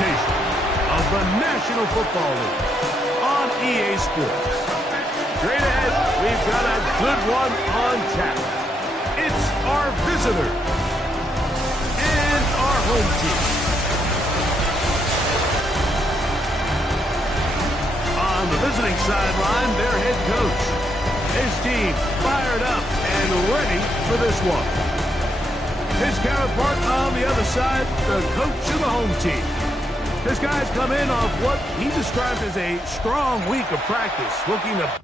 presentation of the National Football League on EA Sports. Straight ahead, we've got a good one on tap. It's our visitor and our home team. On the visiting sideline, their head coach. His team fired up and ready for this one. His counterpart on the other side, the coach of the home team. This guy's come in off what he described as a strong week of practice, looking to...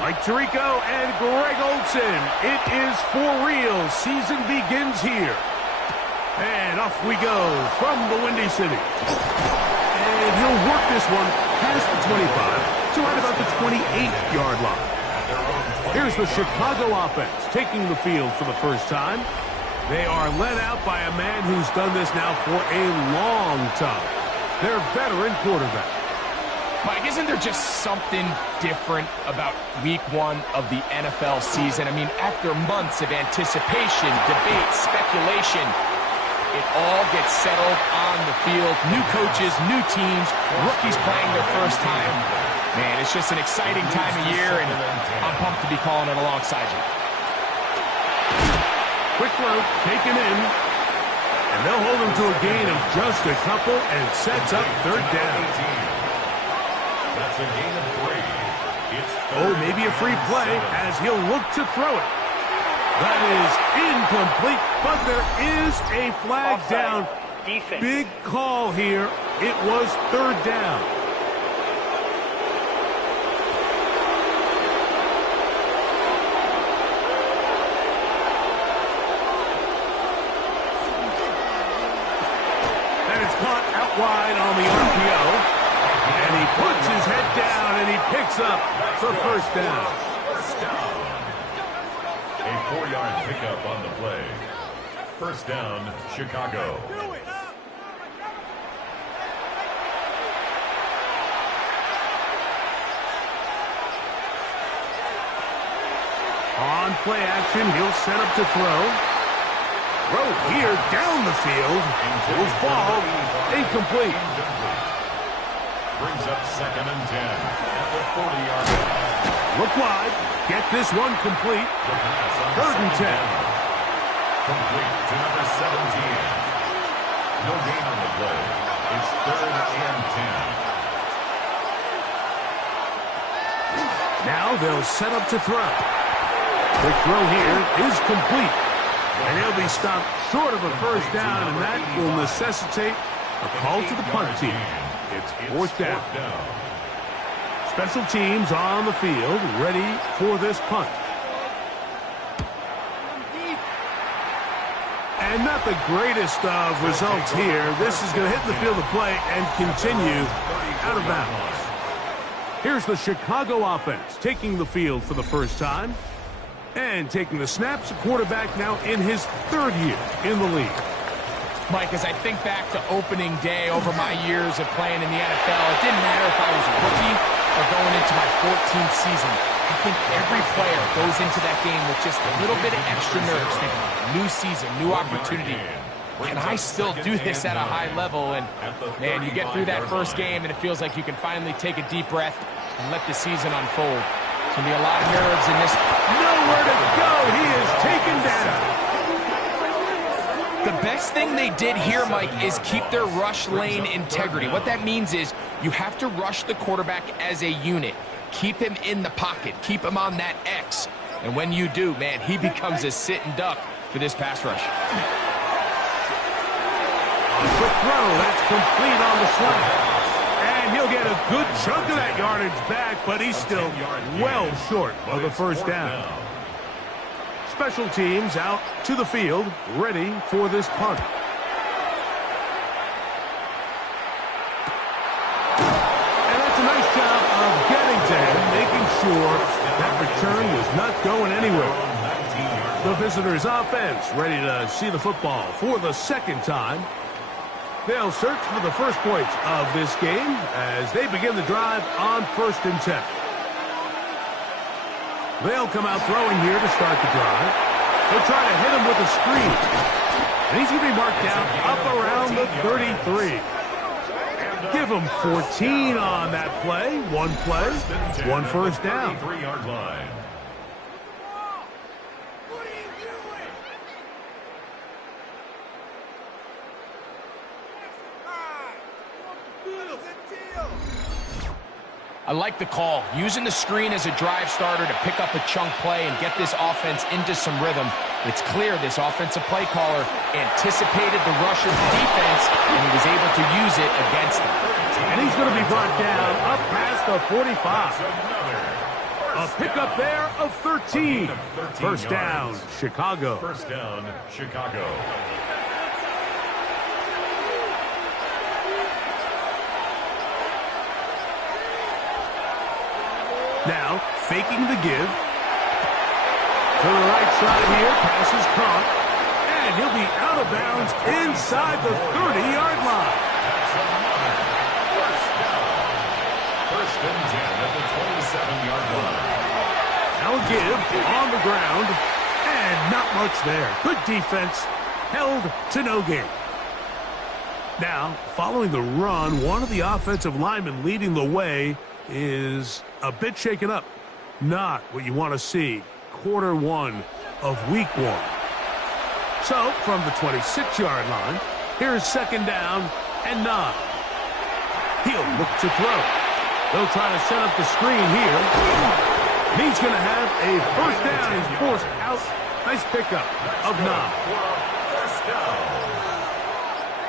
Mike Tirico and Greg Olson. It is for real. Season begins here. And off we go from the Windy City. And he'll work this one past the 25 to right about the 28-yard line. Here's the Chicago offense taking the field for the first time. They are led out by a man who's done this now for a long time. Their veteran quarterback. Mike, isn't there just something different about week one of the NFL season? I mean, after months of anticipation, debate, speculation, it all gets settled on the field. New coaches, new teams, rookies playing their first time. Man, it's just an exciting time of year, and I'm pumped to be calling it alongside you. Quick throw, taken in. And they'll hold him to a gain of just a couple and sets up third down. That's a gain of 3. Oh, maybe a free play as he'll look to throw it. That is incomplete, but there is a flag down. Defense. Big call here. It was third down. And it's caught out wide on the RPO. And he puts his head down and he picks up the first down. A 4-yard pickup on the play. First down, Chicago. On play action, he'll set up to throw. Throw here down the field. It will fall. Incomplete. Brings up 2nd and 10 at the 40-yard line. Look wide. Get this one complete. Third and 10. Complete to number 17. No gain on the play. It's 3rd and 10. Now they'll set up to throw. Quick throw here is complete. And he'll be stopped short of a first down, and that will necessitate a call to the punt team. It's fourth down. Special teams on the field, ready for this punt. And not the greatest of results here. This is going to hit the field of play and continue out of bounds. Here's the Chicago offense taking the field for the first time. And taking the snaps, a quarterback now in his 3rd year in the league. Mike, as I think back to opening day over my years of playing in the NFL, it didn't matter if I was a rookie or going into my 14th season. I think every player goes into that game with just a little bit of extra nerves, thinking, new season, new opportunity. Can I still do this at a high level? And, man, you get through that first game, and it feels like you can finally take a deep breath and let the season unfold. It's going to be a lot of nerves in this. Nowhere to go. He is taken down. The best thing they did here, Mike, is keep their rush lane integrity. What that means is you have to rush the quarterback as a unit. Keep him in the pocket. Keep him on that X. And when you do, man, he becomes a sit and duck for this pass rush. A quick throw. That's complete on the slant. And he'll get a good chunk of that yardage back, but he's still well short of the first down. Special teams out to the field, ready for this punt. And that's a nice job of getting to him, making sure that return was not going anywhere. The visitors' offense ready to see the football for the second time. They'll search for the first points of this game as they begin the drive on 1st and 10. They'll come out throwing here to start the drive. They'll try to hit him with a screen. And he's going to be marked down up around the 33. Give him 14 on that play. One play, one first down. 33-yard line. I like the call. Using the screen as a drive starter to pick up a chunk play and get this offense into some rhythm. It's clear this offensive play caller anticipated the rush of the defense, and he was able to use it against them. And he's going to be brought down up past the 45. A pickup there of 13. First down, Chicago. First down, Chicago. Now, faking the give. To the right side here, pass is caught. And he'll be out of bounds inside the 30-yard line. First down. First and 10 at the 27-yard line. Now a give on the ground. And not much there. Good defense. Held to no gain. Now, following the run, one of the offensive linemen leading the way is a bit shaken up. Not what you want to see. Quarter 1 of week 1. So, from the 26-yard line, here's second down and 9. He'll look to throw. They'll try to set up the screen here. He's going to have a first down. He's forced out. Nice pickup of 9. First down.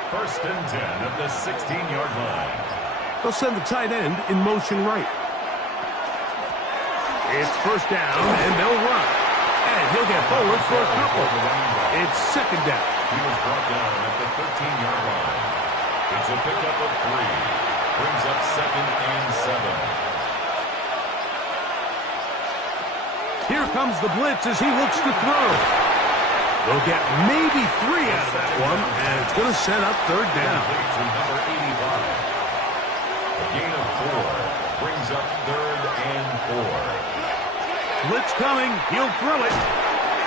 First and 10 at the 16-yard line. They'll send the tight end in motion right. It's first down, and they'll run. And he'll get forward for a couple. It's second down. He was brought down at the 13-yard line. It's a pickup of 3. Brings up second and 7. Here comes the blitz as he looks to throw. They'll get maybe 3 out of that one, and it's going to set up third down. To number 85. A gain of 4 brings up third and 4. Blitz coming. He'll throw it.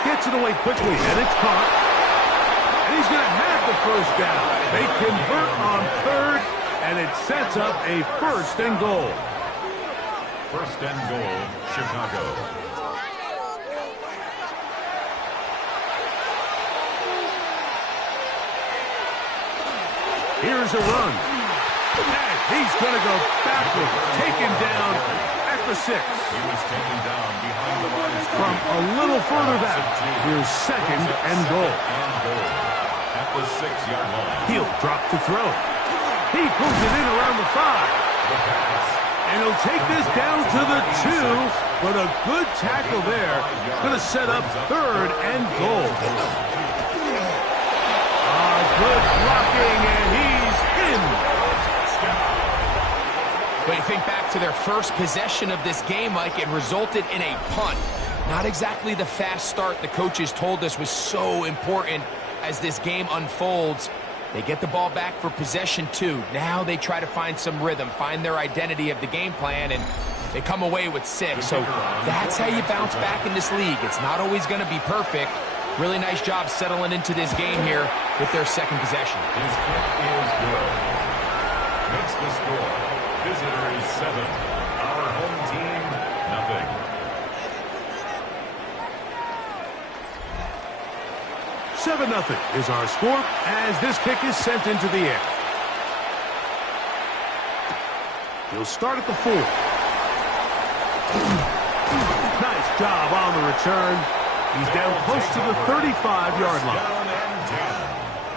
Gets it away quickly, and it's caught. And he's going to have the first down. They convert on third, and it sets up a first and goal. First and goal, Chicago. Here's a run. And he's going to go backwards. Taken down at the 6. He was taken down behind the line From a little further back, here's second and goal. At the 6-yard line. He'll drop to throw. He pulls it in around the 5. The pass. And he'll take this down to the 2. But a good tackle there. Going to set up third and goal. Good blocking, and he's in. But you think back to their first possession of this game, Mike, it resulted in a punt. Not exactly the fast start the coaches told us was so important as this game unfolds. They get the ball back for possession 2. Now they try to find some rhythm, find their identity of the game plan, and they come away with 6. So that's how you bounce back in this league. It's not always going to be perfect. Really nice job settling into this game here with their second possession. His kick is good. Makes the score. Visitors 7. Our home team, nothing. $7-0 is our score as this kick is sent into the air. He'll start at the 4. Nice job on the return. He's down close to the 35-yard line.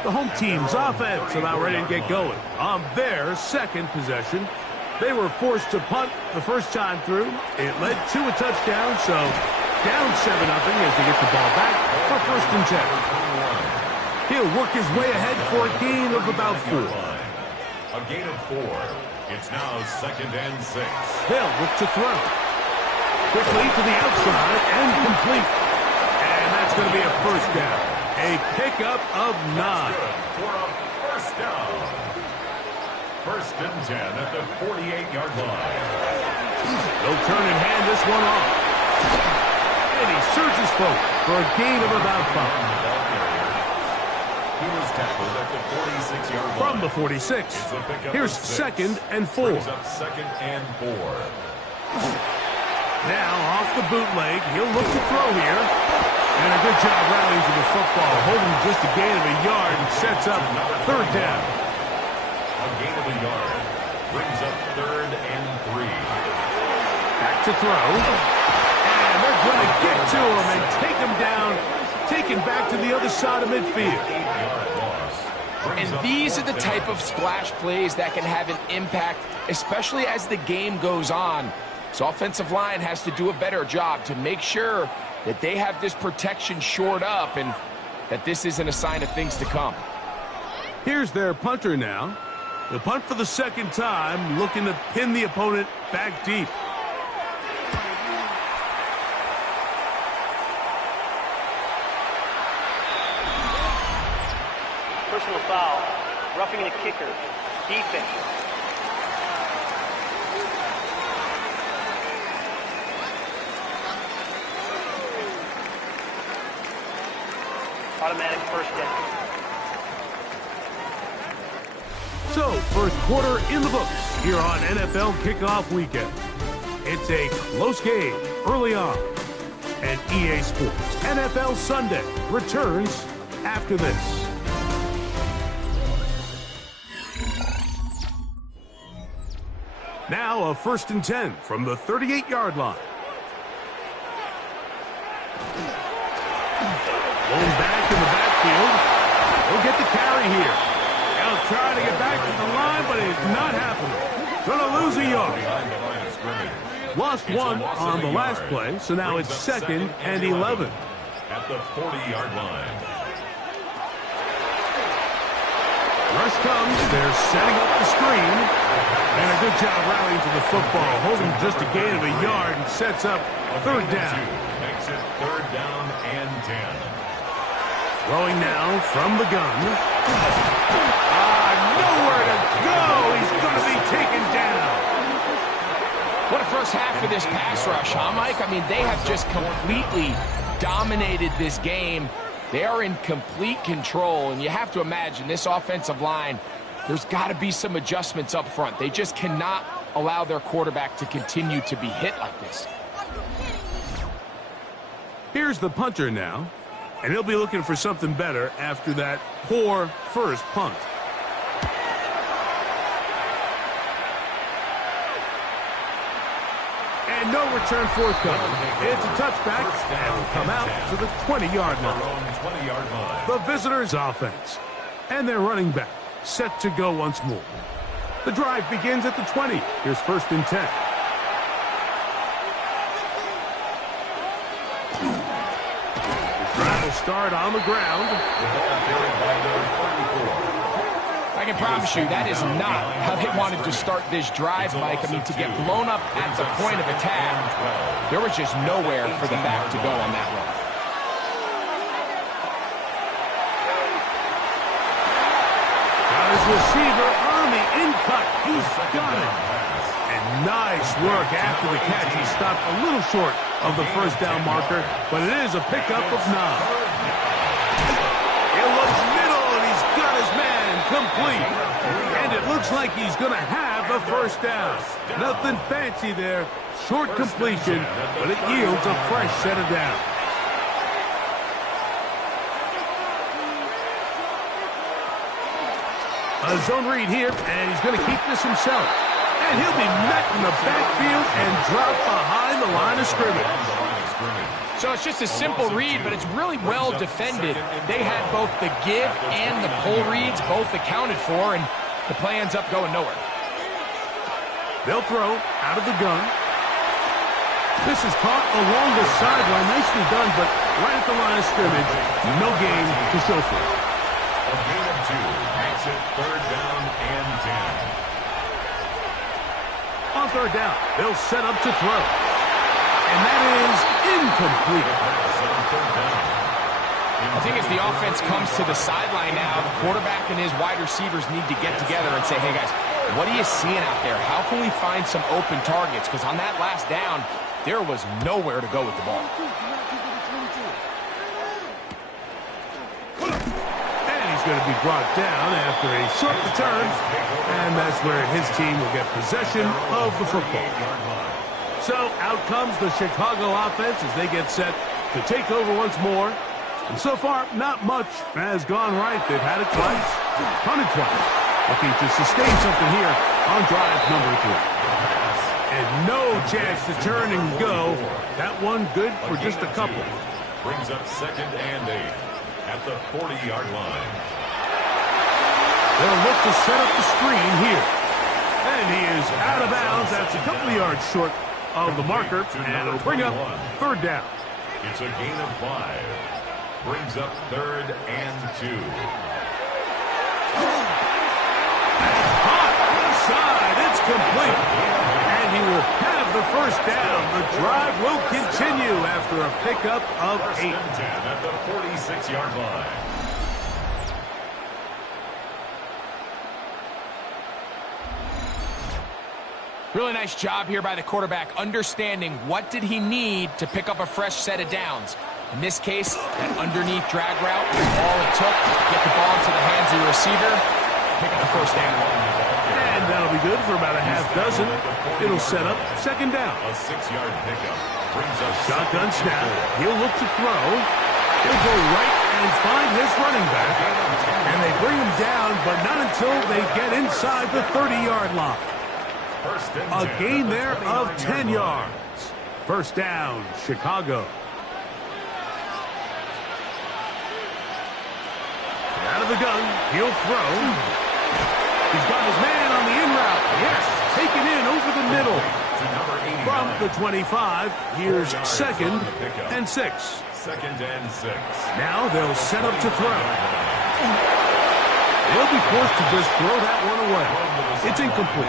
The home team's offense about ready to get going on their second possession. They were forced to punt the first time through. It led to a touchdown, so down 7-0 as they get the ball back for first and 10. He'll work his way ahead for a gain of about 4. A gain of 4. It's now second and 6. They'll look to throw. Quickly to the outside and complete. And that's going to be a first down. A pickup of 9. first down. First and 10 at the 48-yard line. They'll turn and hand this one off. And he surges forward for a gain of about 5. He was tackled at the 46-yard line. From the 46. Here's 2nd and 4. Brings up 2nd and 4. Now off the bootleg. He'll look to throw here. And a good job rallying to the football. Holding just a gain of a yard and sets up 3rd down. A gain of a yard. Brings up 3rd and 3. Back to throw. And they're going to get to him and take him down. Taken back to the other side of midfield. And these are the type of splash plays that can have an impact, especially as the game goes on. So offensive line has to do a better job to make sure that they have this protection shored up and that this isn't a sign of things to come. Here's their punter now. The punt for the 2nd time, looking to pin the opponent back deep. Personal foul, roughing the kicker, defense. Automatic first down. So, first quarter in the books here on NFL Kickoff Weekend. It's a close game early on. And EA Sports NFL Sunday returns after this. Now a 1st and 10 from the 38-yard line. Blown back in the backfield. He'll get the carry here. They'll try to get back to the line, but it's not happening. Gonna lose a yard. Lost one on the last play, so now it's 2nd and 11. At the 40-yard line. Rush comes. They're setting up the screen. And a good job rallying to the football. Holding just a gain of a yard and sets up 3rd down. Makes it 3rd down and 10. Throwing now from the gun. Nowhere to go. He's going to be taken down. What a first half of this pass rush, huh, Mike? I mean, they have just completely dominated this game. They are in complete control, and you have to imagine this offensive line, there's got to be some adjustments up front. They just cannot allow their quarterback to continue to be hit like this. Here's the punter now, and he'll be looking for something better after that poor first punt. And no return forthcoming. It's a touchback, and will come out to the 20-yard line. The visitors' offense, and their running back set to go once more. The drive begins at the 20. Here's 1st and 10. The drive will start on the ground. I can promise you that is not how they wanted to start this drive, Mike. I mean, to get blown up at the point of attack, there was just nowhere for the back to go on that run. Got his receiver on the in-cut. He's got it. And nice work after the catch. He stopped a little short of the 1st down marker, but it is a pickup of 9. It looks middle, and he's got his man complete. And it looks like he's going to have a 1st down. Nothing fancy there. Short completion, but it yields a fresh set of downs. A zone read here, and he's going to keep this himself. And he'll be met in the backfield and dropped behind the line of scrimmage. So it's just a simple read, but it's really well defended. They had both the give and the pull reads both accounted for, and the play ends up going nowhere. They'll throw out of the gun. This is caught along the sideline. Nicely done, but right at the line of scrimmage, no gain to show for it. A gain of 2 makes it 3rd down and 10. On 3rd down, they'll set up to throw. And that is incomplete. I think as the offense comes to the sideline now, the quarterback and his wide receivers need to get together and say, hey, guys, what are you seeing out there? How can we find some open targets? Because on that last down, there was nowhere to go with the ball. And he's going to be brought down after a short return, and that's where his team will get possession of the football. So out comes the Chicago offense as they get set to take over once more. And so far, not much has gone right. They've had it twice, punted twice. Looking to sustain something here on drive number 3. And no chance to turn and go. That one good for just a couple. Brings up 2nd and 8 at the 40-yard line. They'll look to set up the screen here. And he is out of bounds. That's a couple of yards short of the marker. And it'll bring up 3rd down. It's a gain of 5. Brings up 3rd and 2. Hot inside. It's complete. And he will have the 1st down. The drive will continue after a pickup of 8. 1st and 10 at the 46-yard line. Really nice job here by the quarterback, understanding what did he need to pick up a fresh set of downs. In this case, that underneath drag route was all it took to get the ball into the hands of the receiver, pick up the 1st down. And that'll be good for about a half dozen. It'll set up 2nd down. A 6-yard pickup. Brings up Shotgun snap. He'll look to throw. He'll go right and find his running back. And they bring him down, but not until they get inside the 30-yard line. A gain there of 10 yards. 1st down, Chicago. Out of the gun, he'll throw. He's got his man on the in route. Yes, taken in over the middle. From the 25, here's 2nd and 6. 2nd and 6. Now they'll set up to throw. They'll be forced to just throw that one away. It's incomplete.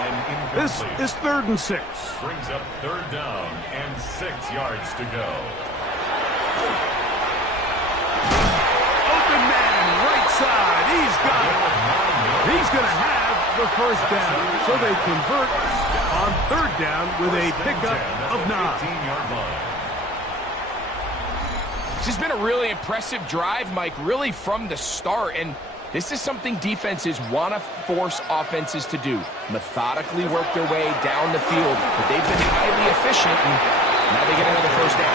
This is 3rd and 6. Brings up 3rd down and 6 yards to go. Open man, right side. He's got it. He's going to have the 1st down. So they convert on 3rd down with a pickup of 9. 15-yard line. This has been a really impressive drive, Mike, really from the start. And this is something defenses want to force offenses to do. Methodically work their way down the field. But they've been highly efficient, and now they get another 1st down.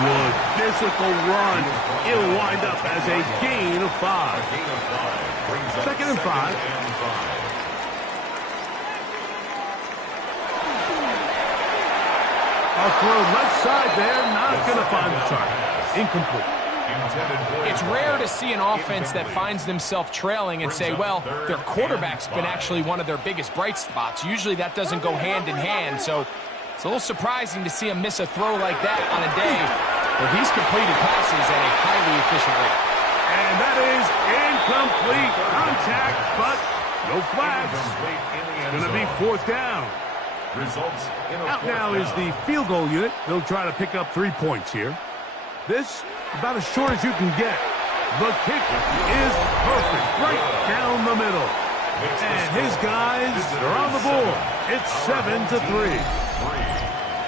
Good physical run. It'll wind up as a gain of 5. 2nd and 5. I'll throw left side there. Not going to find the target. Incomplete. It's rare to see an offense that finds themselves trailing and say, well, their quarterback's been actually one of their biggest bright spots. Usually that doesn't go hand in hand, so it's a little surprising to see him miss a throw like that on a day where he's completed passes at a highly efficient rate. And that is incomplete. Contact, but no flags. It's going to be 4th down. Out now is the field goal unit. They'll try to pick up 3 points here. This, about as short as you can get. The kick is perfect, right down the middle. And his guys are on the board. It's 7-3.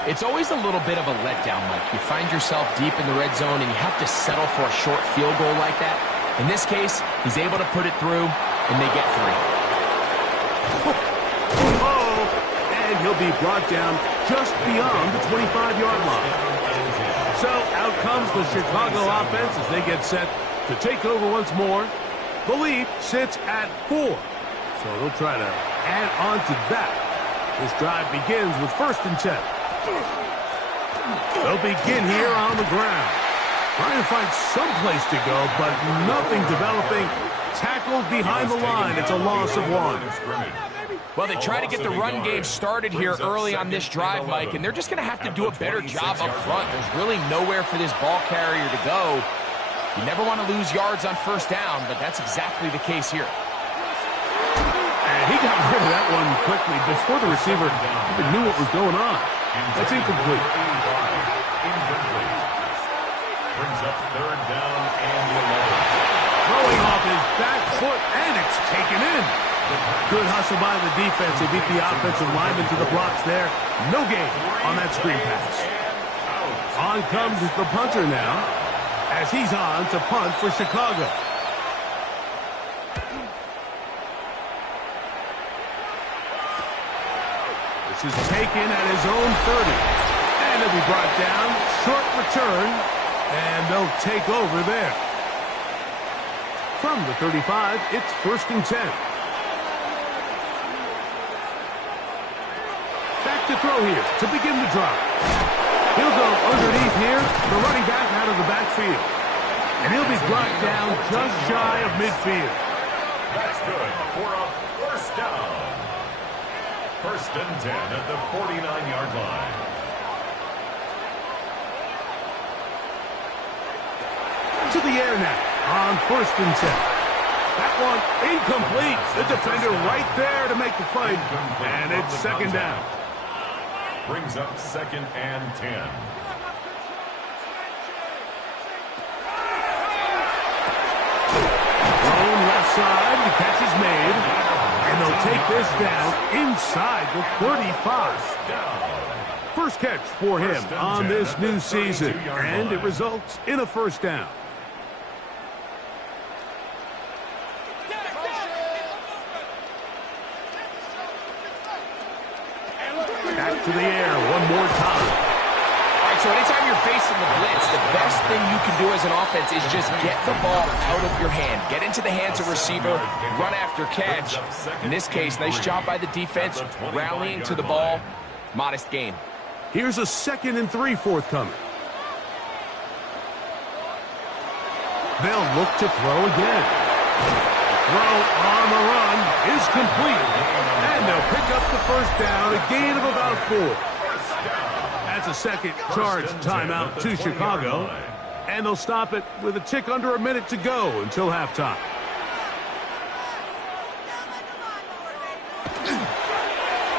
It's always a little bit of a letdown, Mike. You find yourself deep in the red zone, and you have to settle for a short field goal like that. In this case, he's able to put it through, and they get 3. Oh, and he'll be brought down just beyond the 25-yard line. So out comes the Chicago offense as they get set to take over once more. The lead sits at 4. So they'll try to add on to that. This drive begins with 1st and 10. They'll begin here on the ground. Trying to find some place to go, but nothing developing. Tackled behind the line. It's a loss of 1. Well, they try to get the run game started here early on this drive, Mike, and they're just going to have to do a better job up front. There's really nowhere for this ball carrier to go. You never want to lose yards on 1st down, but that's exactly the case here. And he got rid of that one quickly before the receiver even knew what was going on. That's incomplete. Brings up 3rd down and 11. back foot, and it's taken in. Good hustle by the defense. They beat the offensive lineman to the blocks there. No gain on that screen pass. On comes the punter now, as he's on to punt for Chicago. This is taken at his own 30. And it'll be brought down. Short return, and they'll take over there. From the 35, it's 1st and 10. Back to throw here to begin the drive. He'll go underneath here, the running back out of the backfield. And he'll be brought down just shy of midfield. That's good for a first down. 1st and 10 at the 49-yard line. To the air now on 1st and 10. That one incomplete. The defender right there to make the play. And it's 2nd down. Brings up 2nd and 10. Thrown left side. The catch is made. And they'll take this down inside the 35. First catch for him on this new season. And it results in a 1st down. Back to the air one more time. All right, so anytime you're facing the blitz, the best thing you can do as an offense is just get the ball out of your hand. Get into the hands of receiver, run after catch. In this case, nice job by the defense, rallying to the ball. Modest gain. Here's a 2nd and 3 forthcoming. They'll look to throw again. Throw on the run is complete. And they'll pick up the 1st down, a gain of about 4. That's a second charge timeout to Chicago. And they'll stop it with a tick under a minute to go until halftime.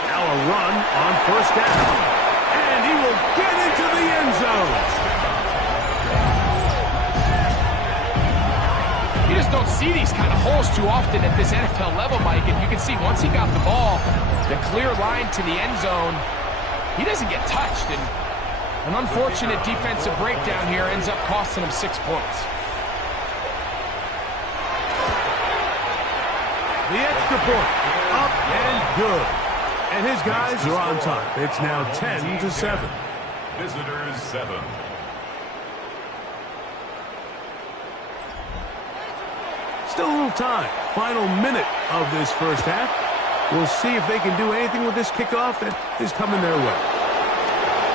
Now a run on 1st down. And he will get into the end zone. You just don't see these kind of holes too often at this NFL level, Mike. And you can see once he got the ball, the clear line to the end zone, he doesn't get touched. And an unfortunate defensive breakdown here ends up costing him 6 points. The extra point, up and good. And his guys are on top. It's now 10-7. Visitors 7. Still a little time. Final minute of this 1st half. We'll see if they can do anything with this kickoff that is coming their way.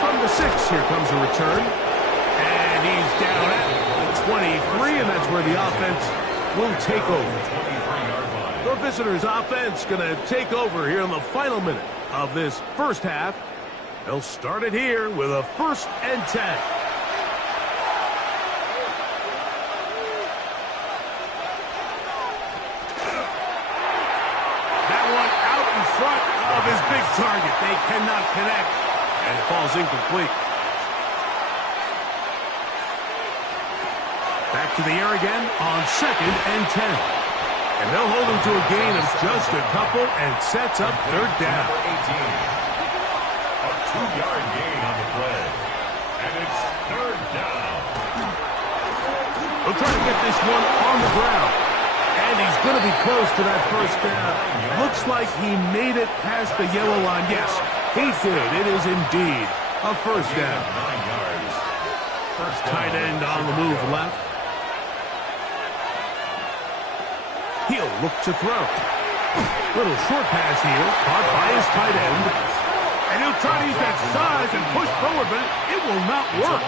From the 6, here comes a return. And he's down at the 23, and that's where the offense will take over. The visitors' offense going to take over here in the final minute of this 1st half. They'll start it here with a 1st and 10. His big target. They cannot connect, and it falls incomplete. Back to the air again on 2nd and 10. And they'll hold him to a gain of just a couple and sets up 3rd down. A 2-yard gain on the play. And it's 3rd down. They'll try to get this one on the ground. And he's going to be close to that 1st down. Looks like he made it past the yellow line. Yes, he did. It is indeed a 1st down. 9 yards. Tight end on the move left. He'll look to throw. Little short pass here, caught by his tight end. And he'll try to use that size and push forward, but it will not work.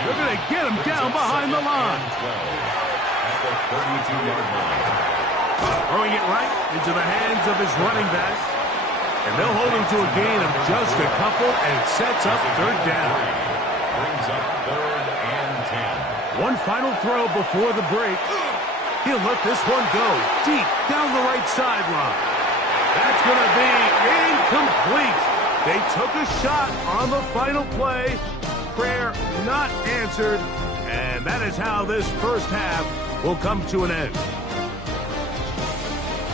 They're going to get him down behind the line. At the 32-yard line. Throwing it right into the hands of his running back. And they'll hold him to a gain of just a couple and sets up 3rd down. Brings up 3rd and 10. One final throw before the break. He'll let this one go deep down the right sideline. That's going to be incomplete. They took a shot on the final play. Prayer not answered. And that is how this 1st half will come to an end.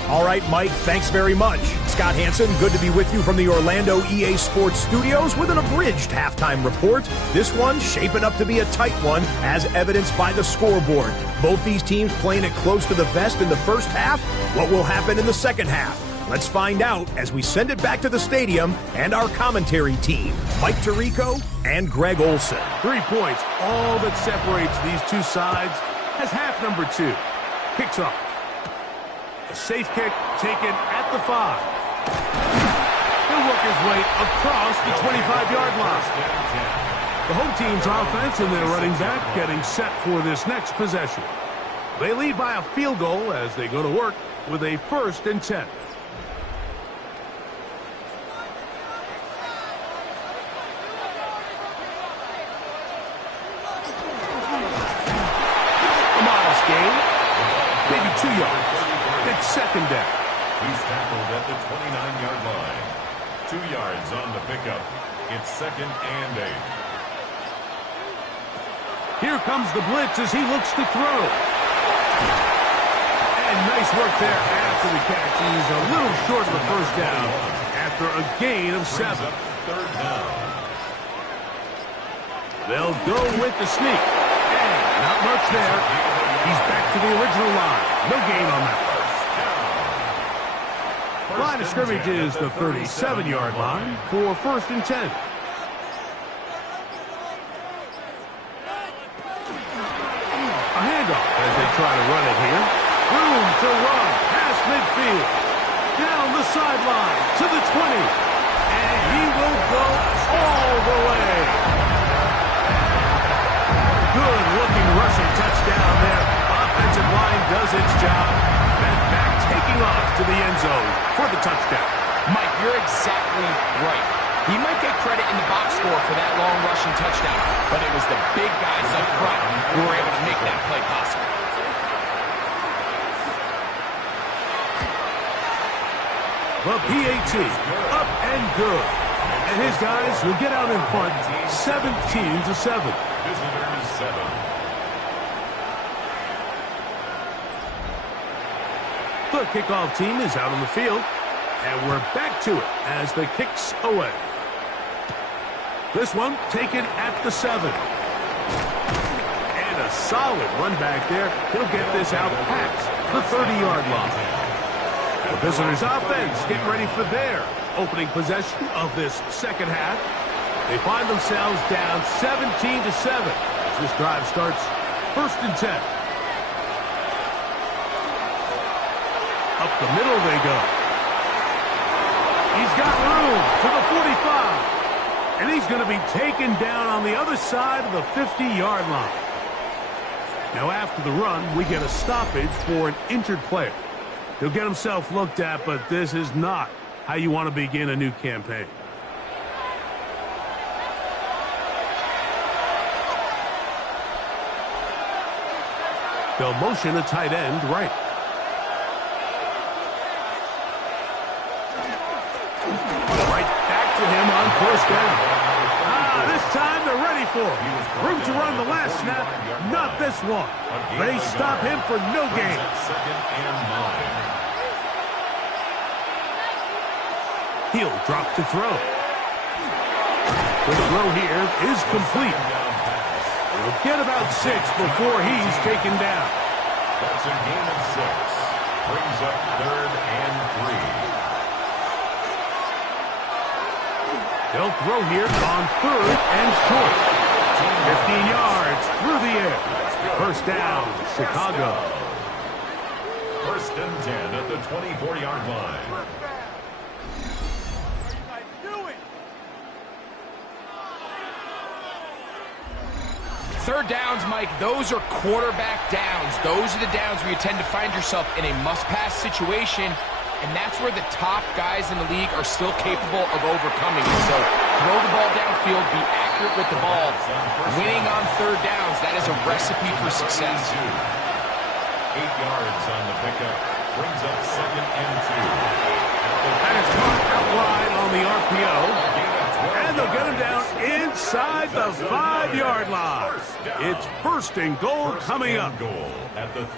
All right, Mike, thanks very much. Scott Hansen, good to be with you from the Orlando EA Sports Studios with an abridged halftime report. This one shaping up to be a tight one, as evidenced by the scoreboard. Both these teams playing it close to the vest in the first half. What will happen in the second half? Let's find out as we send it back to the stadium and our commentary team, Mike Tirico and Greg Olson. 3 points, all that separates these two sides as half number 2 kicks off. A safe kick taken at the 5. He'll work his way across the 25-yard line. The home team's offense and their running back getting set for this next possession. They lead by a field goal as they go to work with a 1st and 10. A modest gain, maybe 2 yards. It's 2nd down. He's tackled at the 29-yard line. 2 yards on the pickup. It's 2nd and 8. Here comes the blitz as he looks to throw. And nice work there after the catch. He's a little short of the 1st down after a gain of 7. 3rd down. They'll go with the sneak. And not much there. He's back to the original line. No gain on that. Line of scrimmage is the 37-yard line for 1st and 10. A handoff as they try to run it here. Room to run past midfield. Down the sideline to the 20. And he will go all the way. Good looking rushing touchdown there. Offensive line does its job. And back taking off to the end zone for the touchdown. Mike, you're exactly right. He might get credit in the box score for that long rushing touchdown, but it was the big guys up front who were able to make that play possible. The PAT, up and good. And his guys will get out in front 17-7. Visitors 7. The kickoff team is out on the field, and we're back to it as the kick's away. This one taken at the 7. And a solid run back there. He'll get this out past the 30-yard line. The visitors' offense getting ready for their opening possession of this second half. They find themselves down 17-7 as this drive starts 1st and 10. Up the middle they go. He's got room to the 45. And he's going to be taken down on the other side of the 50-yard line. Now after the run, we get a stoppage for an injured player. He'll get himself looked at, but this is not how you want to begin a new campaign. They'll motion a tight end right. Right back to him on 1st down. This time they're ready for him. Room to run the last snap, not this one. They stop him for no gain. 2nd and 9. He'll drop to throw. The throw here is complete. He'll get about 6 before he's taken down. That's a gain of 6. Brings up 3rd and 3. They'll throw here on 3rd and short. 15 yards through the air. 1st down, Chicago. 1st and 10 at the 24-yard line. Third downs, Mike, those are quarterback downs. Those are the downs where you tend to find yourself in a must-pass situation, and that's where the top guys in the league are still capable of overcoming it. So throw the ball downfield, be accurate with the ball. Winning on third downs, that is a recipe for success. 8 yards on the pickup. Brings up 2nd and 2. And it's caught out wide on the RPO. And And they'll get him down inside the 5-yard line. It's first and goal coming up.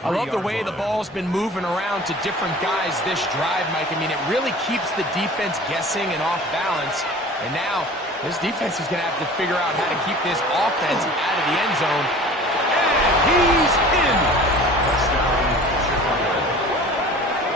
I love the way the ball's been moving around to different guys this drive, Mike. I mean, it really keeps the defense guessing and off balance. And now this defense is going to have to figure out how to keep this offense out of the end zone. And he's in.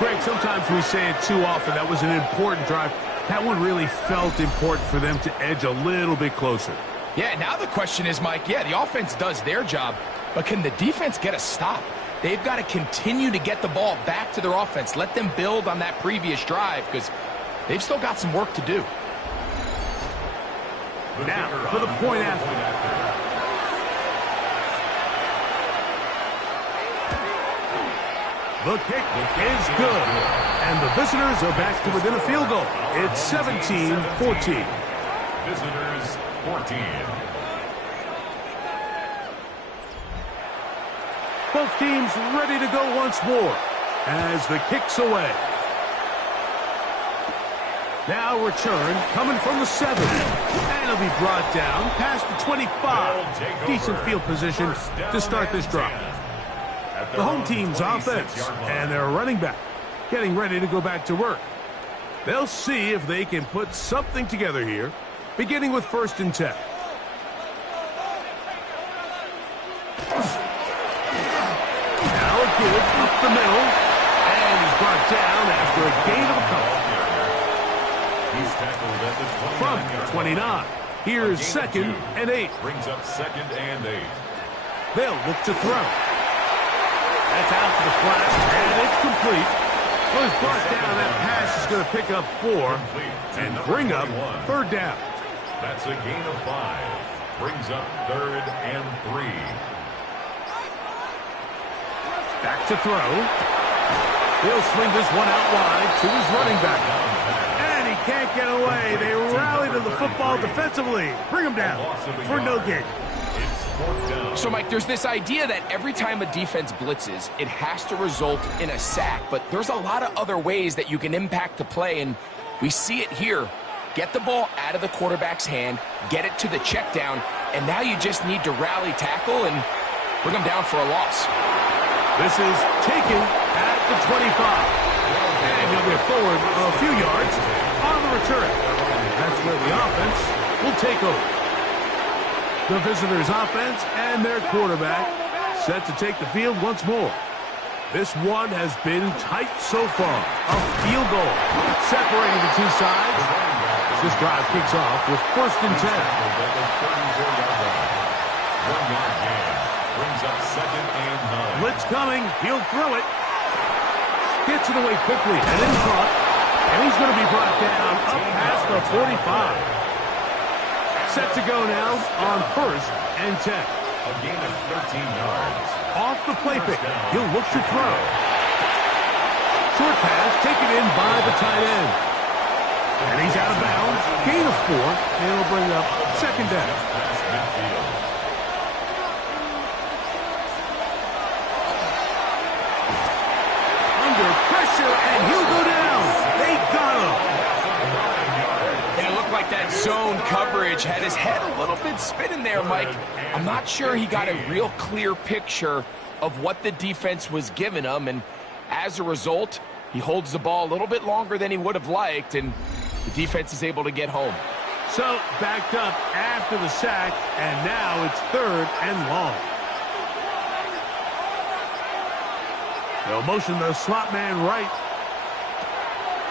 Greg, sometimes we say it too often. That was an important drive. That one really felt important for them to edge a little bit closer. Yeah, now the question is, Mike, yeah, the offense does their job, but can the defense get a stop? They've got to continue to get the ball back to their offense. Let them build on that previous drive because they've still got some work to do. Now, for the point after. The kick is good. And the visitors are back to within a field goal. It's 17-14. Visitors 14. Both teams ready to go once more as the kick's away. Now return coming from the 7. And it'll be brought down past the 25. Decent field position to start this drive. The home team's offense and their running back getting ready to go back to work. They'll see if they can put something together here, beginning with 1st and 10. Now a give up the middle, and he's brought down after a gain of a couple. He's tackled at the 29. From 29, here's 2nd and 8. Brings up 2nd and 8. They'll look to throw. That's out to the flat, and it's complete. Well, he's brought down. That pass is going to pick up 4 and bring up 3rd down. That's a gain of 5. Brings up 3rd and 3. Back to throw. He'll swing this one out wide to his running back. And he can't get away. They rally to the football defensively. Bring him down for no gain. So, Mike, there's this idea that every time a defense blitzes, it has to result in a sack. But there's a lot of other ways that you can impact the play, and we see it here. Get the ball out of the quarterback's hand, get it to the check down, and now you just need to rally tackle and bring them down for a loss. This is taken at the 25. And he'll be forward a few yards on the return. That's where the offense will take over. The visitors' offense and their quarterback set to take the field once more. This one has been tight so far. A field goal separating the two sides. This drive kicks off with 1st and 10. 1-yard gain. Brings up 2nd and 9. Blitz coming. He'll throw it. Gets it away quickly and in front. And he's going to be brought down up past the 45. Set to go now on 1st and 10. A gain of 13 yards. Off the play fake. He'll look to throw. Short pass taken in by the tight end. And he's out of bounds. Gain of 4. And it'll bring up 2nd down. Under pressure, and he'll go down. They got him. Like that zone coverage had his head a little bit spinning there, Mike. I'm not sure he got a real clear picture of what the defense was giving him, and as a result, he holds the ball a little bit longer than he would have liked, and the defense is able to get home. So, backed up after the sack, and now it's 3rd and long. They'll motion the slot man right.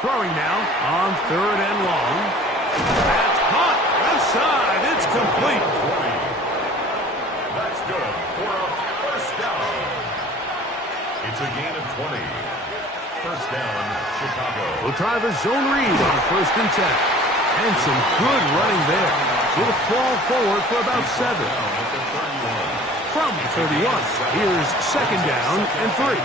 Throwing now on 3rd and long. That's caught. Left side. It's complete. That's good for a 1st down. It's a gain of 20. 1st down, Chicago. We'll try the zone read on 1st and 10. And some good running there. He'll fall forward for about 7. From 31, here's 2nd down and 3.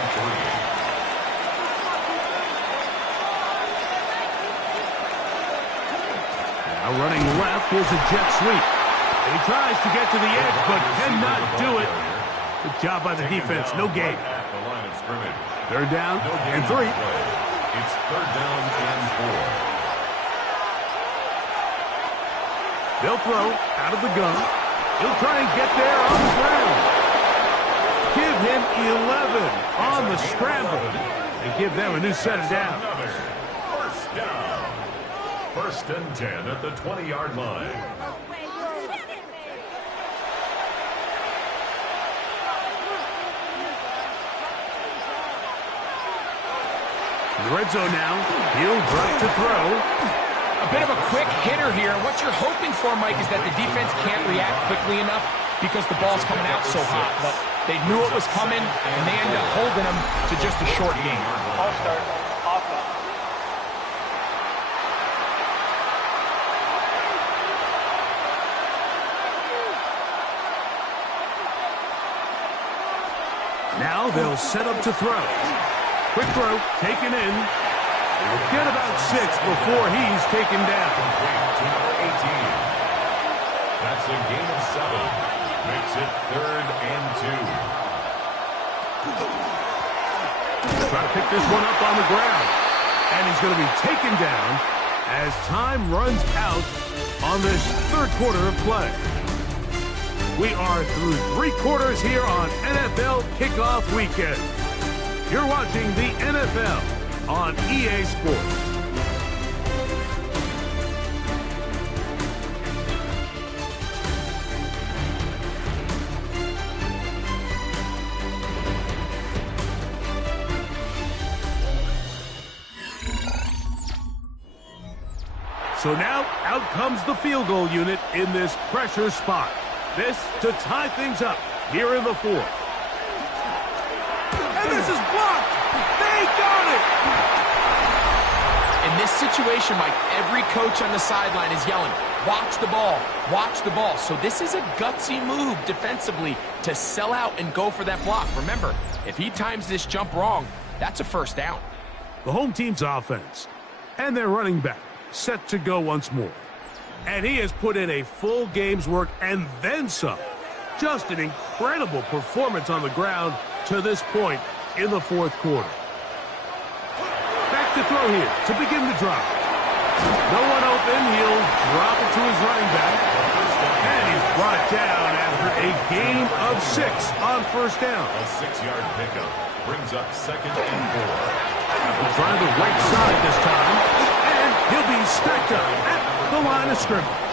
Now running left, here's a jet sweep. And he tries to get to the edge, but cannot do it. Good job by the defense. No gain. 3rd down and 3. It's 3rd down and 4. They'll throw out of the gun. He'll try and get there on the ground. Give him 11 on the scramble and give them a new set of downs. First down. First and 10 at the 20-yard line. In the red zone now. He'll drop to throw. A bit of a quick hitter here. What you're hoping for, Mike, is that the defense can't react quickly enough because the ball's coming out so hot. But they knew it was coming, and they ended up holding them to just a short game. Ball start. Offense. Now they'll set up to throw. Quick throw, taken in. They'll get about 6 before he's taken down. To number 18. That's a gain of 7. Makes it 3rd and 2. Try to pick this one up on the ground. And he's going to be taken down as time runs out on this third quarter of play. We are through 3 quarters here on NFL Kickoff Weekend. You're watching the NFL on EA Sports. So now out comes the field goal unit in this pressure spot. This to tie things up here in the 4th. And this is blocked. They got it. In this situation, Mike, every coach on the sideline is yelling, watch the ball, watch the ball. So this is a gutsy move defensively to sell out and go for that block. Remember, if he times this jump wrong, that's a first down. The home team's offense and their running back set to go once more. And he has put in a full game's work and then some. Just an incredible performance on the ground to this point in the 4th quarter. Back to throw here to begin the drive. No one open. He'll drop it to his running back. And he's brought down after a gain of 6 on first down. A 6-yard pickup brings up 2nd and 4. He'll try the right side this time. And he'll be stacked up at the line of scrimmage.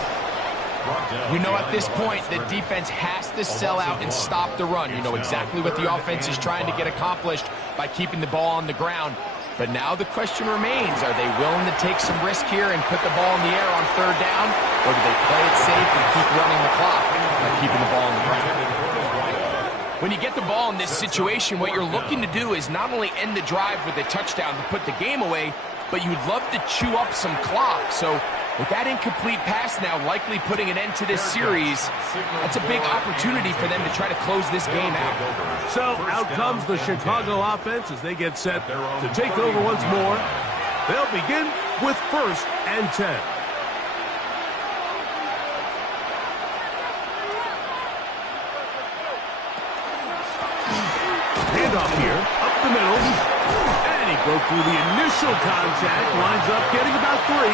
You know, at this point, the defense has to sell out and stop the run. You know exactly what the offense is trying to get accomplished by keeping the ball on the ground. But now the question remains, are they willing to take some risk here and put the ball in the air on 3rd down? Or do they play it safe and keep running the clock by keeping the ball on the ground? When you get the ball in this situation, what you're looking to do is not only end the drive with a touchdown to put the game away, but you'd love to chew up some clock. So with that incomplete pass now likely putting an end to this series, that's a big opportunity for them to try to close this game out. So out comes the Chicago offense as they get set to take over once more. They'll begin with 1st and 10. Handoff here, up the middle. And he broke through the initial contact, lines up getting about 3.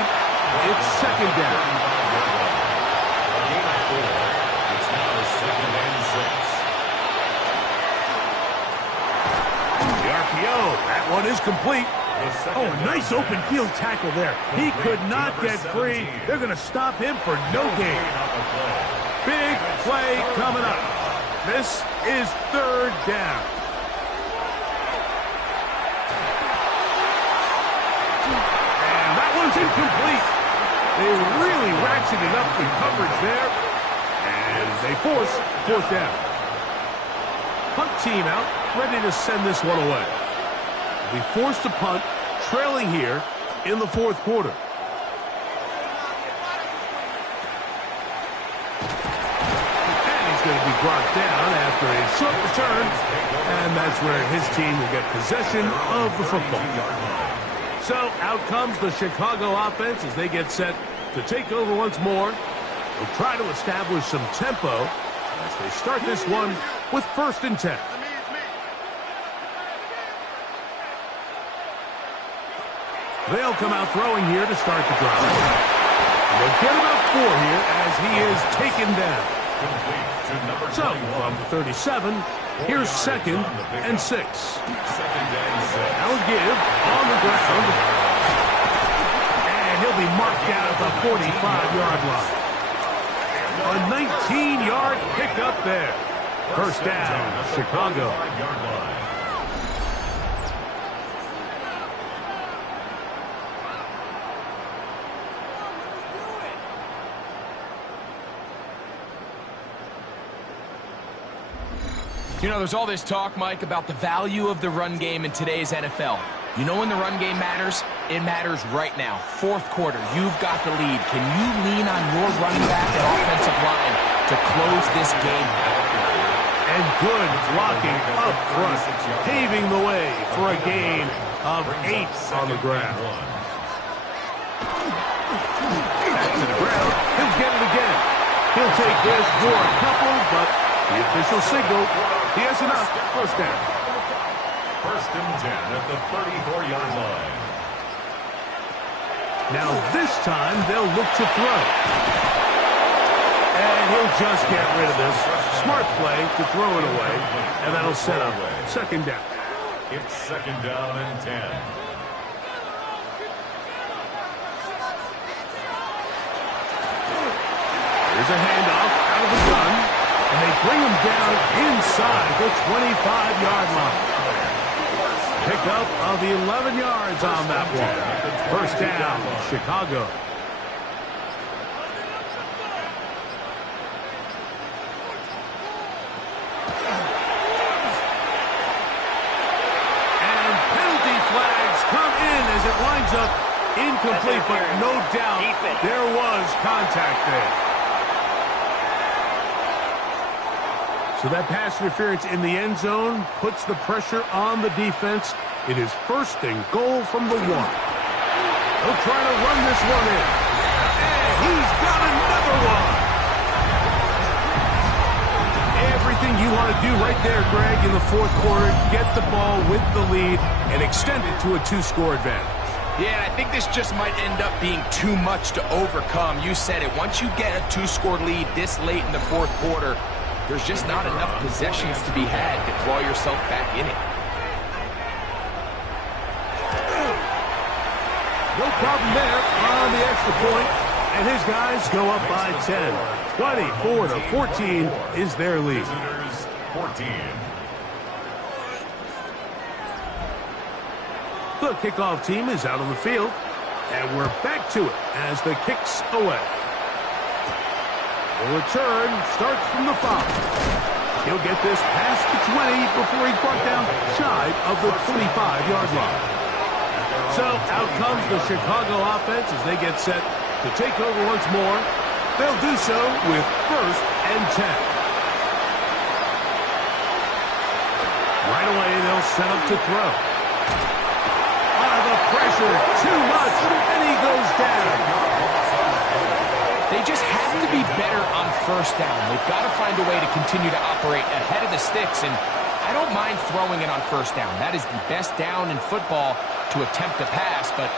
It's 2nd down. Gain of 4. It's now 2nd and 6. The RPO, that one is complete. Oh, a nice open field tackle there. He could not get free. They're going to stop him for no gain. Big play coming up. This is 3rd down. And that one's incomplete. They really ratcheted up the coverage there. And they force 4th down. Punt team out, ready to send this one away. They'll be forced to punt, trailing here in the 4th quarter. And he's going to be brought down after a short return. And that's where his team will get possession of the football. So out comes the Chicago offense as they get set to take over once more. They'll try to establish some tempo as they start this one with 1st and 10. They'll come out throwing here to start the drive. They'll get about 4 here as he is taken down. So, from 37, here's 2nd and 6. Now a give on the ground. And he'll be marked down at the 45-yard line. A 19-yard pickup there. First down, Chicago. You know, there's all this talk, Mike, about the value of the run game in today's NFL. You know when the run game matters? It matters right now. 4th quarter, you've got the lead. Can you lean on your running back and offensive line to close this game out? And good blocking up front, paving the way for a gain of 8 on the ground. Back to the ground. He'll get it again. He'll take this for a couple, but the official signal, he has enough. First down. 1st and 10 at the 34-yard line. Now this time they'll look to throw. And he'll just get rid of this. Smart play to throw it away. And that'll set up 2nd down. It's 2nd down and 10. Here's a handoff out of the gun. And they bring him down inside the 25-yard line. Pickup of 11 yards on that one. First down, Chicago. And penalty flags come in as it winds up incomplete, but no doubt there was contact there. So that pass interference in the end zone puts the pressure on the defense. It is 1st and goal from the 1. He'll try to run this one in. And he's got another one. Everything you want to do right there, Greg, in the 4th quarter. Get the ball with the lead and extend it to a 2-score advantage. Yeah, I think this just might end up being too much to overcome. You said it. Once you get a 2-score lead this late in the 4th quarter, there's just not enough possessions to be had to claw yourself back in it. No problem there on the extra point, and his guys go up by 10. 24-14 is their lead. Visitors 14. The kickoff team is out on the field, and we're back to it as the kick's away. The return starts from the 5. He'll get this past the 20 before he's brought down shy of the 25-yard line. So out comes the Chicago offense as they get set to take over once more. They'll do so with 1st and 10. Right away, they'll set up to throw. The pressure, too much, and he goes down. They just have to be better on 1st down. They've got to find a way to continue to operate ahead of the sticks, and I don't mind throwing it on 1st down. That is the best down in football to attempt to pass, but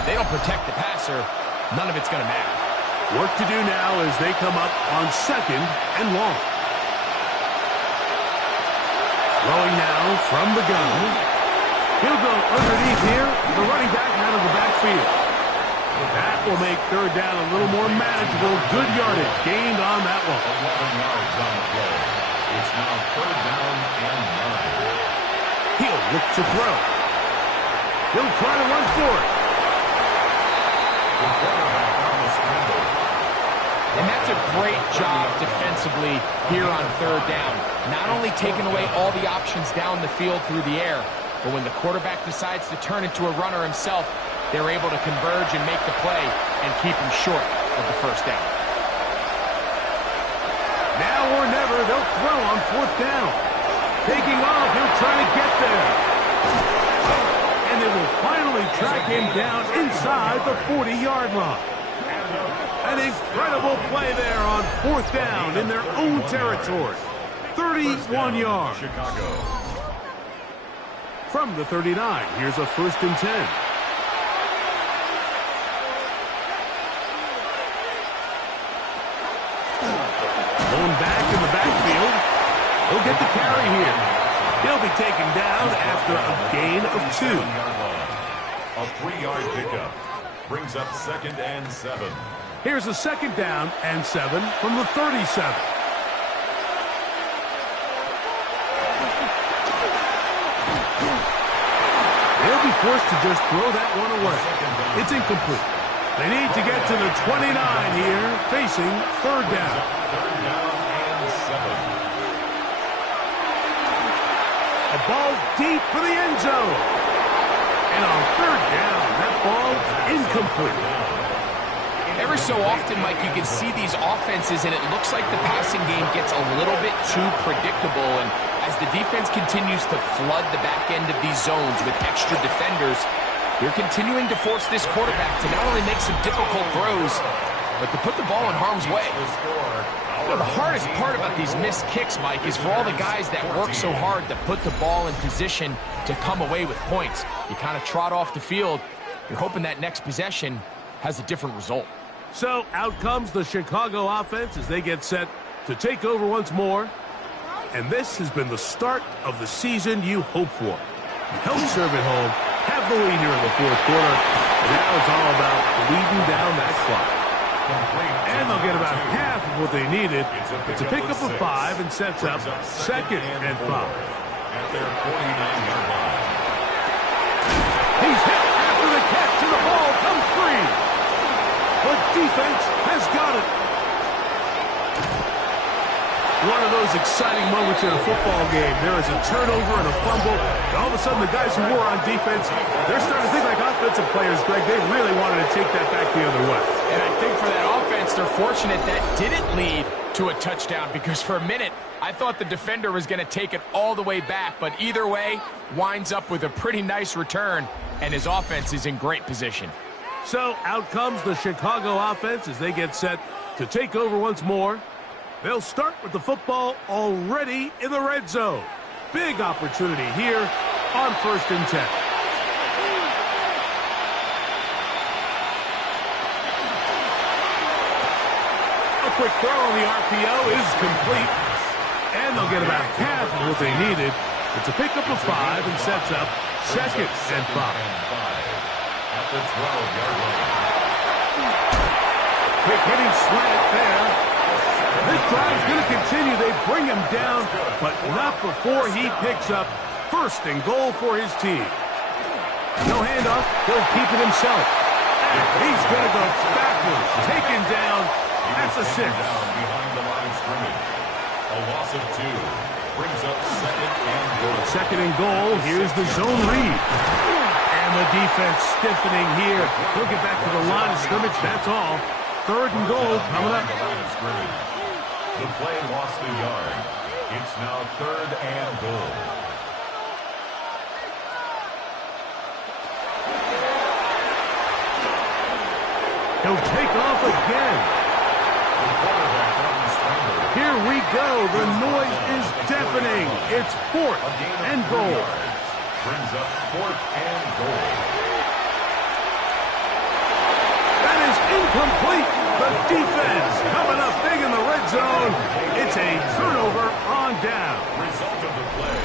if they don't protect the passer, none of it's going to matter. Work to do now as they come up on 2nd and long. Throwing now from the gun. He'll go underneath here, the running back out of the backfield. That will make 3rd down a little more manageable. Good yardage gained on that one. 11 yards on the play. It's now 3rd down and 9. He'll look to throw. He'll try to run for it. The quarterback on the scramble. And that's a great job defensively here on 3rd down. Not only taking away all the options down the field through the air, but when the quarterback decides to turn into a runner himself, they're able to converge and make the play and keep him short of the 1st down. Now or never, they'll throw on 4th down. Taking off, he'll try to get there. And they will finally track him down inside the 40-yard line. An incredible play there on 4th down in their own territory. 31 yards. Chicago. From the 39, here's a 1st and 10. get the carry here. He'll be taken down after a gain of 2. A 3-yard pickup brings up 2nd and 7. Here's a 2nd down and 7 from the 37. They'll be forced to just throw that one away. It's incomplete. They need to get to the 29 here, facing 3rd down. 3rd down and 7. A ball deep for the end zone. And on 3rd down, that ball incomplete. Every so often, Mike, you can see these offenses, and it looks like the passing game gets a little bit too predictable. And as the defense continues to flood the back end of these zones with extra defenders, they're continuing to force this quarterback to not only make some difficult throws, but to put the ball in harm's way. You know, the hardest part about these missed kicks, Mike, is for all the guys that work so hard to put the ball in position to come away with points. You kind of trot off the field. You're hoping that next possession has a different result. So out comes the Chicago offense as they get set to take over once more. And this has been the start of the season you hope for. Help serve it home, have the lead here in the 4th quarter. And now it's all about leading down that clock. And they'll get about half of what they needed. It's a pickup of 5 and sets up 2nd and 5. At their 49-yard line. He's hit after the catch and the ball comes free. The defense has got it. One of those exciting moments in a football game. There is a turnover and a fumble. And all of a sudden, the guys who were on defense, they're starting to think like offensive players, Greg. They really wanted to take that back the other way. And I think for that offense, they're fortunate that didn't lead to a touchdown, because for a minute, I thought the defender was going to take it all the way back. But either way, winds up with a pretty nice return, and his offense is in great position. So out comes the Chicago offense as they get set to take over once more. They'll start with the football already in the red zone. Big opportunity here on 1st and 10. A quick throw on the RPO is complete. And they'll get about half of what they needed. It's a pickup of 5 and sets up 2nd and 5. At the 12-yard line. Quick hitting slant there. This drive's going to continue. They bring him down, but not before he picks up 1st and goal for his team. No handoff. He'll keep it himself. And he's going to go backwards. Taken down at the 6. Behind the line of scrimmage. A loss of 2. Brings up 2nd and goal. 2nd and goal. Here's the zone read. And the defense stiffening here. He'll get back to the line of scrimmage. That's all. 3rd and goal coming up. The play lost a yard. It's now 3rd and goal. He'll take off again. The quarterback on the scramble. Here we go. The noise is deafening. It's 4th and goal. Brings up 4th and goal. That is incomplete. The defense coming up big in the red zone. It's a turnover on down. Result of the play.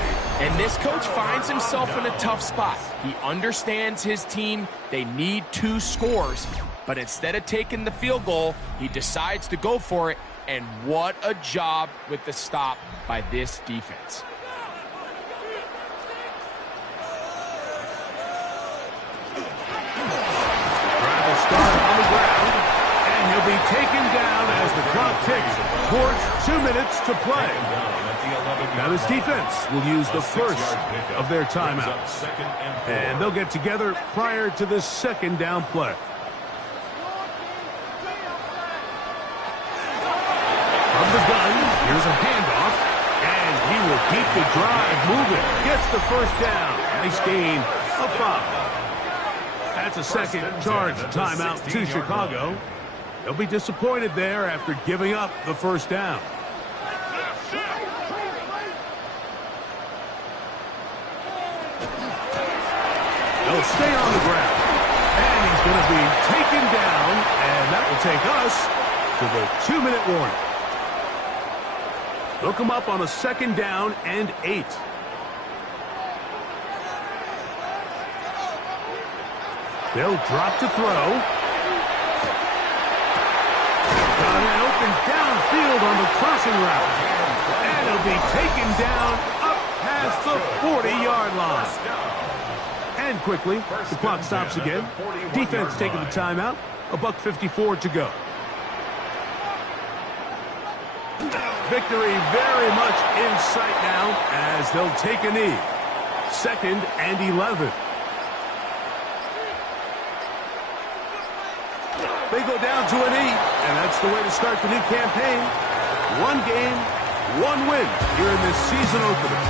And this coach finds himself in a tough spot. He understands his team. They need 2 scores. But instead of taking the field goal, he decides to go for it. And what a job with the stop by this defense. Drive will start on the ground. And he'll be taken down as the clock ticks towards 2 minutes to play. Now this defense will use the first of their timeouts. And they'll get together prior to this 2nd down play. From the gun, here's a handoff. And he will keep the drive moving. Gets the 1st down. Nice gain of 5. That's a 2nd charge timeout to Chicago. They'll be disappointed there after giving up the 1st down. They'll stay on the ground. And he's going to be taken down. And that will take us to the 2-minute warning. Hook them up on a 2nd down and 8. They'll drop to throw. Got an open downfield on the crossing route. And he'll be taken down up past the 40-yard line. And quickly, the clock stops again. Defense taking the timeout. $1:54 to go. Victory very much in sight now as they'll take a knee. 2nd and 11. They go down to a knee, and that's the way to start the new campaign. 1 game, 1 win here in this season opener.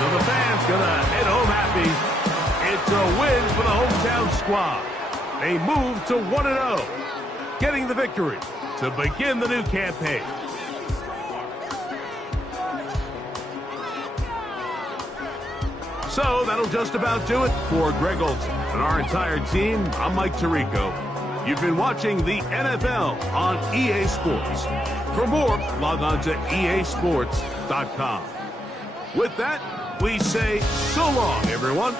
So the fans gonna head home happy. It's a win for the hometown squad. They move to 1-0, getting the victory to begin the new campaign. So that'll just about do it for Greg Olson and our entire team. I'm Mike Tirico. You've been watching the NFL on EA Sports. For more, log on to easports.com. With that, we say so long, everyone.